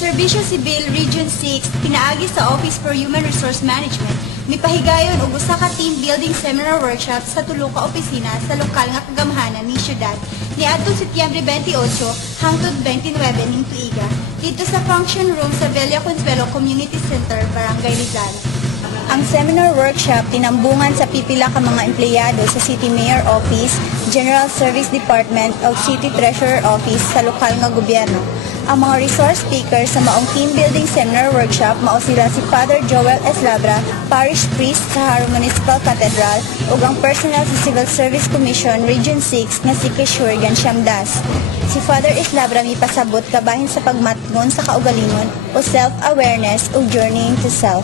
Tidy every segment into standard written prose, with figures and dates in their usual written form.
Serbisyo Sibil Region 6 pinaagi sa Office for Human Resource Management mipahigayon og usa ka team building seminar workshop sa tulo ka opisina sa lokal nga kagamhanan ni syudad niadtong Setyembre 28 hangtod 29 ning tuiga dito sa function room sa Villa Consuelo Community Center, Barangay Rizal. Ang seminar workshop tinambungan sa pipila ka mga empleyado sa City Mayor Office, General Service Department o City Treasurer Office sa lokal nga gobyerno. Ang mga resource speakers sa maong team building seminar workshop mao sila si Father Joel S. Labra, Parish Priest sa Haro Municipal Cathedral ug ang personnel sa Civil Service Commission Region 6 nga si Kishore Gansyamdas. Si Father Islabra mipasabot kabahin sa pagmatngon sa kaugalingon o self-awareness ug journeying to self.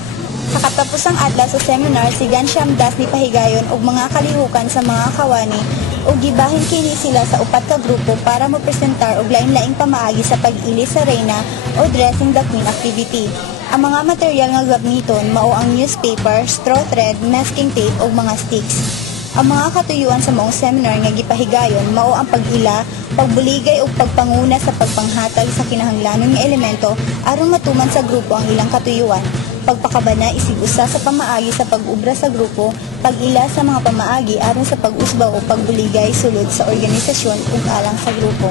Sa katapusang adlaw sa seminar, si Gansyamdas ni pahigayon og mga kalihukan sa mga kawani ug gibahin kini sila sa upat ka grupo para mopresentar og lain-laing pamaagi sa pag-ili sa reyna o dressing the queen activity. Ang mga material nga gamiton mao ang newspaper, straw thread, masking tape ug mga sticks. Ang mga katuyuan sa maong seminar nga gipahigayon mao ang pag-ila, pagbuligay ug pagpanguna sa pagpanghatag sa kinahanglanon nga elemento aron matuman sa grupo ang ilang katuyuan. Pagpakabana isig usa sa pamaagi sa pag-ubra sa grupo, pag-ila sa mga pamaagi aron sa pag-usbaw o pagbuligay sulod sa organisasyon ug alang sa grupo.